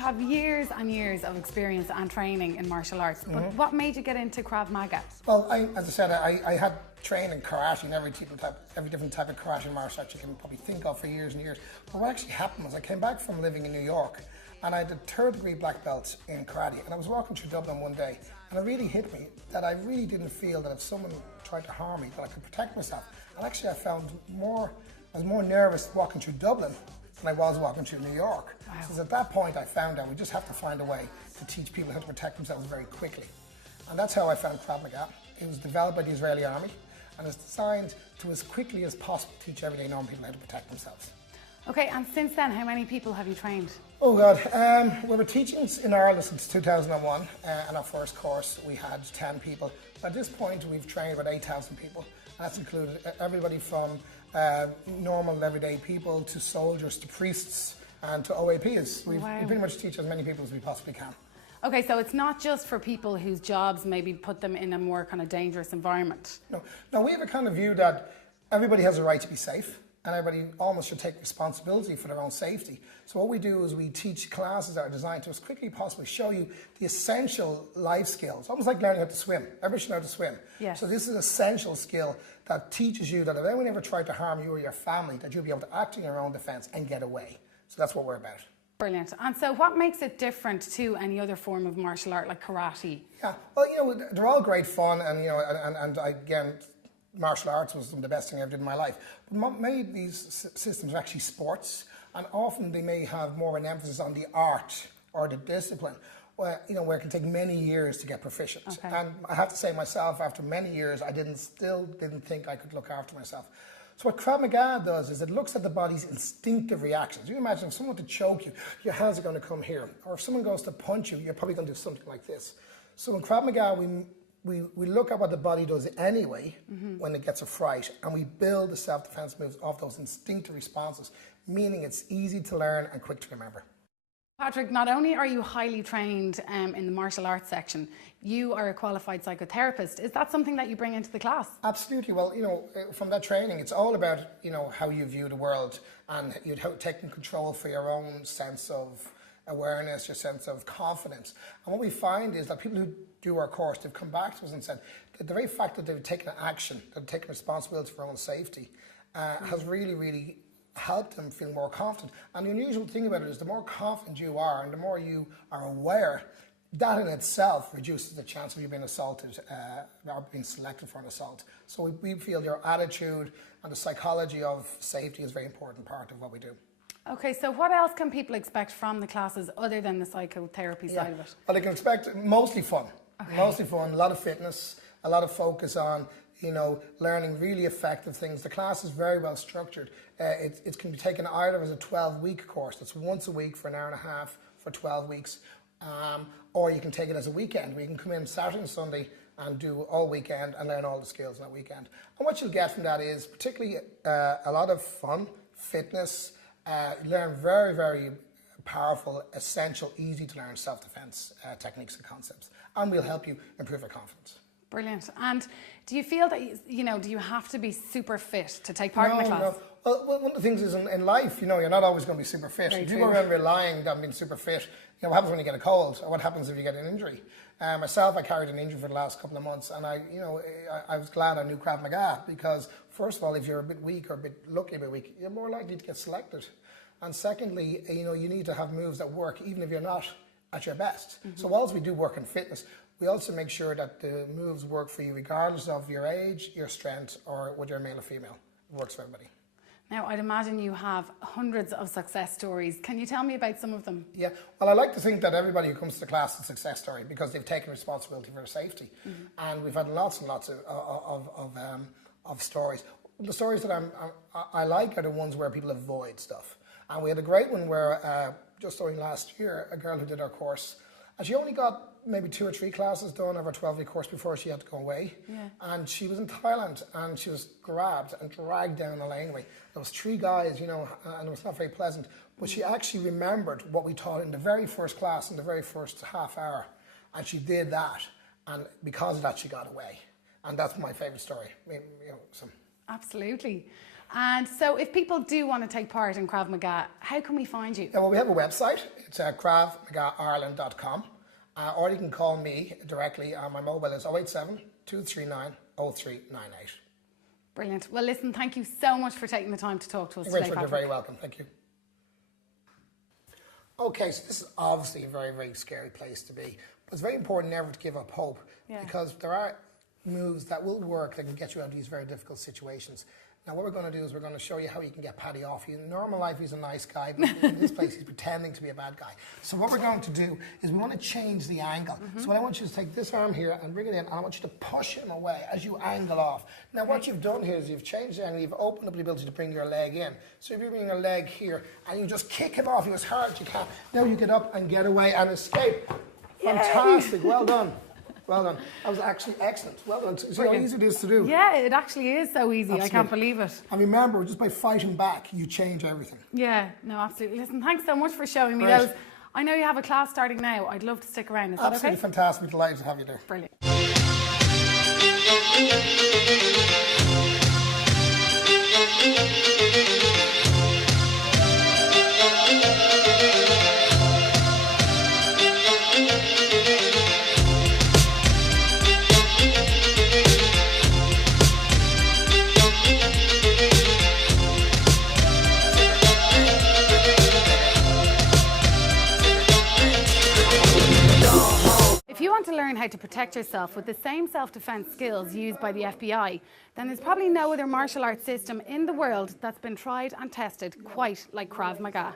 have years and years of experience and training in martial arts, but what made you get into Krav Maga? Well, as I said, I had trained in karate and every different type of karate and martial arts you can probably think of for years and years. But what actually happened was I came back from living in New York and I did third degree black belts in karate, and I was walking through Dublin one day and it really hit me that I really didn't feel that if someone tried to harm me that I could protect myself. And actually I was more nervous walking through Dublin than I was walking through New York. Wow. So at that point I found out we just have to find a way to teach people how to protect themselves very quickly. And that's how I found Krav Maga. It was developed by the Israeli army and it's designed to, as quickly as possible, teach everyday normal people how to protect themselves. Okay, and since then, how many people have you trained? Oh God, we were teaching in Ireland since 2001, and our first course we had 10 people. At this point we've trained about 8,000 people, and that's included everybody from normal everyday people to soldiers to priests and to OAPs. We pretty much teach as many people as we possibly can. Okay, so it's not just for people whose jobs maybe put them in a more kind of dangerous environment. No, we have a kind of view that everybody has a right to be safe and everybody almost should take responsibility for their own safety. So what we do is we teach classes that are designed to, as quickly as possible, show you the essential life skills, almost like learning how to swim. Everybody should know how to swim. Yes. So this is an essential skill that teaches you that if anyone ever tried to harm you or your family, that you'll be able to act in your own defense and get away. So that's what we're about. Brilliant. And so what makes it different to any other form of martial art like karate? Yeah, well, they're all great fun and, and again, martial arts was some of the best thing I ever did in my life. But many of these systems are actually sports, and often they may have more of an emphasis on the art or the discipline, where it can take many years to get proficient. Okay. And I have to say myself, after many years, I still didn't think I could look after myself. So what Krav Maga does is it looks at the body's instinctive reactions. You imagine if someone were to choke you, your hands are going to come here. Or if someone goes to punch you, you're probably going to do something like this. So in Krav Maga, we look at what the body does anyway when it gets a fright, and we build the self-defense moves off those instinctive responses, meaning it's easy to learn and quick to remember. Patrick, not only are you highly trained in the martial arts section, you are a qualified psychotherapist. Is that something that you bring into the class? Absolutely. Well, from that training, it's all about, how you view the world and you're taking control for your own sense of awareness, your sense of confidence. And what we find is that people who do our course, they've come back to us and said that the very fact that they've taken action, they've taken responsibility for their own safety, has really, really helped them feel more confident. And the unusual thing about it is the more confident you are and the more you are aware, that in itself reduces the chance of you being assaulted or being selected for an assault. So we feel your attitude and the psychology of safety is a very important part of what we do. Okay, so what else can people expect from the classes other than the psychotherapy side of it? Well, they can expect mostly fun. Okay. Mostly fun, a lot of fitness, a lot of focus on, learning really effective things. The class is very well structured. It can be taken either as a 12-week course, that's once a week for an hour and a half for 12 weeks, or you can take it as a weekend where you can come in Saturday and Sunday and do all weekend and learn all the skills in that weekend. And what you'll get from that is particularly a lot of fun, fitness, learn very, very powerful, essential, easy to learn self-defense techniques and concepts. And we'll help you improve your confidence. Brilliant. And do you feel that, do you have to be super fit to take part in the class? No. Well, one of the things is in life, you're not always going to be super fit. If you go around relying on being super fit, what happens when you get a cold? Or what happens if you get an injury? Myself, I carried an injury for the last couple of months, and I was glad I knew Krav Maga because, first of all, if you're a bit weak or a bit lucky a bit weak, you're more likely to get selected. And secondly, you need to have moves that work even if you're not at your best. So whilst we do work in fitness, we also make sure that the moves work for you regardless of your age, your strength, or whether you're male or female. It works for everybody. Now, I'd imagine you have hundreds of success stories. Can you tell me about some of them? Yeah, well, I like to think that everybody who comes to the class is a success story because they've taken responsibility for their safety. And we've had lots and lots of stories. The stories that I like are the ones where people avoid stuff. And we had a great one where, just during last year, a girl who did our course, and she only got maybe 2 or 3 classes done of her 12-week course before she had to go away. Yeah. And she was in Thailand and she was grabbed and dragged down the laneway. There was 3 guys, and it was not very pleasant. But she actually remembered what we taught in the very first class, in the very first half hour. And she did that. And because of that, she got away. And that's my favourite story. Absolutely. And so if people do want to take part in Krav Maga, how can we find you? Yeah, well, we have a website. It's kravmagaireland.com. Or you can call me directly. My mobile is 087 239 0398. Brilliant. Well, listen, thank you so much for taking the time to talk to us today, Richard, you're Patrick. very welcome. Thank you. Okay, so this is obviously a very, very scary place to be. But it's very important never to give up hope, because there are moves that will work that can get you out of these very difficult situations. Now, what we're going to do is we're going to show you how you can get Paddy off you. In normal life, he's a nice guy, but in this place, he's pretending to be a bad guy. So what we're going to do is we want to change the angle. So what I want you to take this arm here and bring it in, and I want you to push him away as you angle off. Now, what you've done here is you've changed the angle, you've opened up the ability to bring your leg in. So if you bring your leg here, and you just kick him off you as hard as you can. Now you get up and get away and escape. Fantastic, well done. Well done. That was actually excellent. Well done. See how easy it is to do? Yeah, it actually is so easy. Absolutely. I can't believe it. And remember, just by fighting back, you change everything. Yeah, no, absolutely. Listen, thanks so much for showing me Great. those. I know you have a class starting now. I'd love to stick around. Is that Absolutely okay? fantastic. We're delighted to have you there. Brilliant. If you want to learn how to protect yourself with the same self-defense skills used by the FBI, then there's probably no other martial arts system in the world that's been tried and tested quite like Krav Maga.